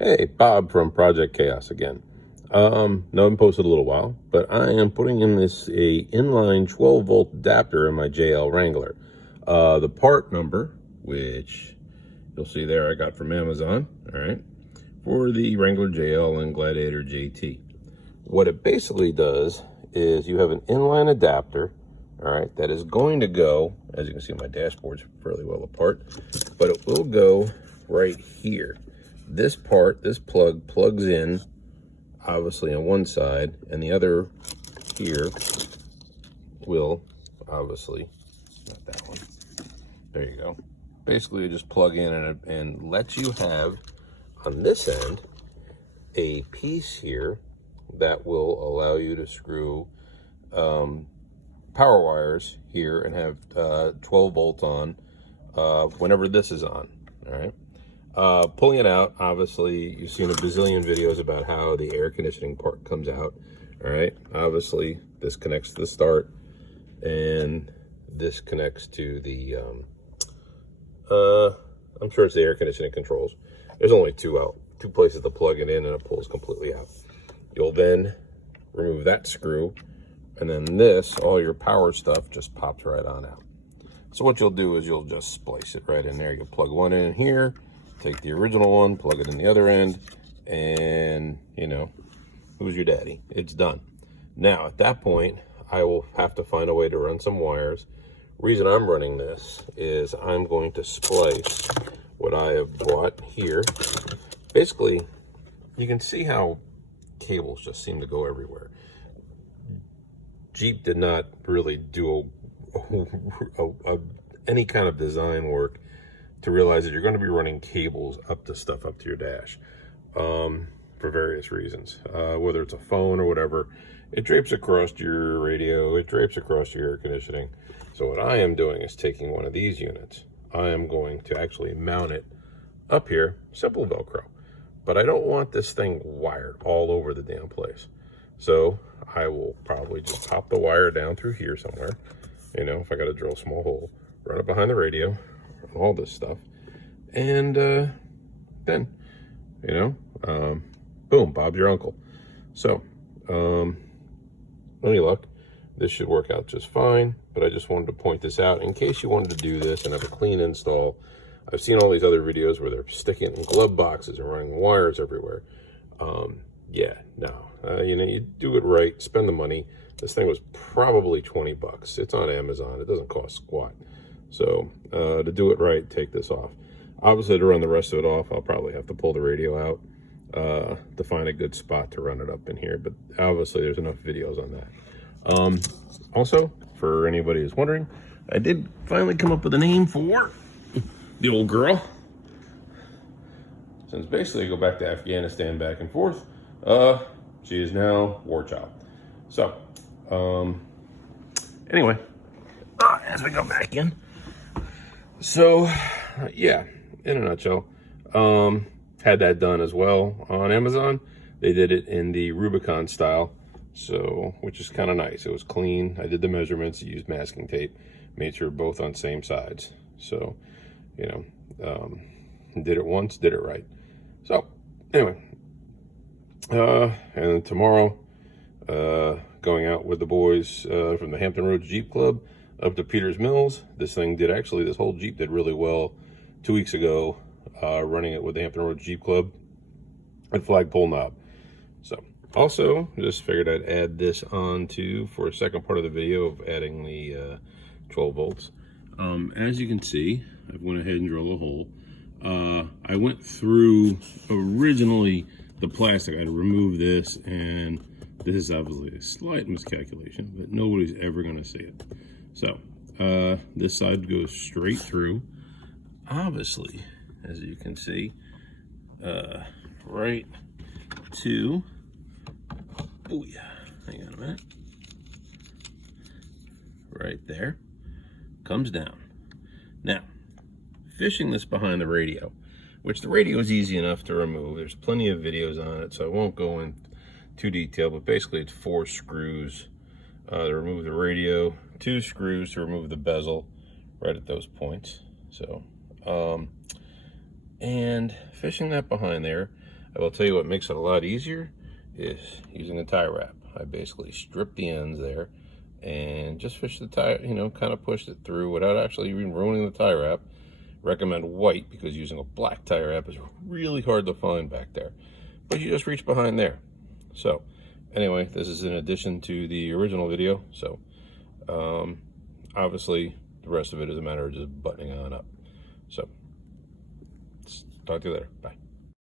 Hey, Bob from Project Chaos again. No, I haven't posted a little while, but I am putting in this a inline 12-volt adapter in my JL Wrangler. The part number, which you'll see there, I got from Amazon. All right, for the Wrangler JL and Gladiator JT. What it basically does is you have an inline adapter. All right, that is going to go, as you can see, my dashboard's fairly well apart, but it will go right here. This part, this plug, plugs in, obviously, on one side, and the other here will, obviously, not that one. There you go. Basically, you just plug in and lets you have, on this end, a piece here that will allow you to screw power wires here and have 12 volts on whenever this is on. All right. Pulling it out, obviously, you've seen a bazillion videos about how the air conditioning part comes out. All right. Obviously, this connects to the start, and this connects to the, I'm sure it's the air conditioning controls. There's only two places to plug it in, and it pulls completely out. You'll then remove that screw, and then this, all your power stuff, just pops right on out. So what you'll do is you'll just splice it right in there. You'll plug one in here, take the original one, plug it in the other end, and, you know, who's your daddy? It's done. Now, at that point, I will have to find a way to run some wires. Reason I'm running this is I'm going to splice what I have bought here. Basically, you can see how cables just seem to go everywhere. Jeep did not really do any kind of design work to realize that you're going to be running cables up to your dash for various reasons. Whether it's a phone or whatever, it drapes across your radio, it drapes across your air conditioning. So what I am doing is taking one of these units. I am going to actually mount it up here, simple Velcro. But I don't want this thing wired all over the damn place. So I will probably just pop the wire down through here somewhere. You know, if I got to drill a small hole, run it behind the radio, and all this stuff. And then, you know, boom, Bob's your uncle. So, any luck, this should work out just fine. But I just wanted to point this out in case you wanted to do this and have a clean install. I've seen all these other videos where they're sticking it in glove boxes and running wires everywhere. Yeah, no, you know, you do it right, spend the money. This thing was probably 20 bucks. It's on Amazon. It doesn't cost squat. So to do it right, take this off. Obviously, to run the rest of it off, I'll probably have to pull the radio out to find a good spot to run it up in here. But obviously, there's enough videos on that. Also, for anybody who's wondering, I did finally come up with a name for the old girl. Since basically I go back to Afghanistan back and forth, she is now war child. So, anyway, as we go back in. So, yeah, in a nutshell, had that done as well on Amazon. They did it in the Rubicon style, so, which is kind of nice. It was clean. I did the measurements, used masking tape, made sure both on same sides. So, you know, did it once, did it right. So, anyway, and tomorrow, going out with the boys from the Hampton Roads Jeep Club up to Peters Mills. This whole Jeep did really well 2 weeks ago, running it with the Hampton Roads Jeep Club at Flagpole Knob. So, also, just figured I'd add this on for a second part of the video of adding the 12 volts. As you can see, I went ahead and drilled a hole. I went through originally the plastic. I had to remove this, and this is obviously a slight miscalculation, but nobody's ever going to see it. So this side goes straight through. Obviously, as you can see, right to, oh yeah, hang on a minute, right there, comes down. Now, fishing this behind the radio, which the radio is easy enough to remove. There's plenty of videos on it, so I won't go in too detailed, but basically it's 4 screws to remove the radio, 2 screws to remove the bezel right at those points. So, and fishing that behind there, I will tell you what makes it a lot easier is using a tie wrap. I basically strip the ends there and just fish the tie, you know, kind of push it through without actually even ruining the tie wrap. Recommend white because using a black tie wrap is really hard to find back there. But you just reach behind there. So anyway, this is in addition to the original video. So obviously the rest of it is a matter of just buttoning on up. So talk to you later. Bye.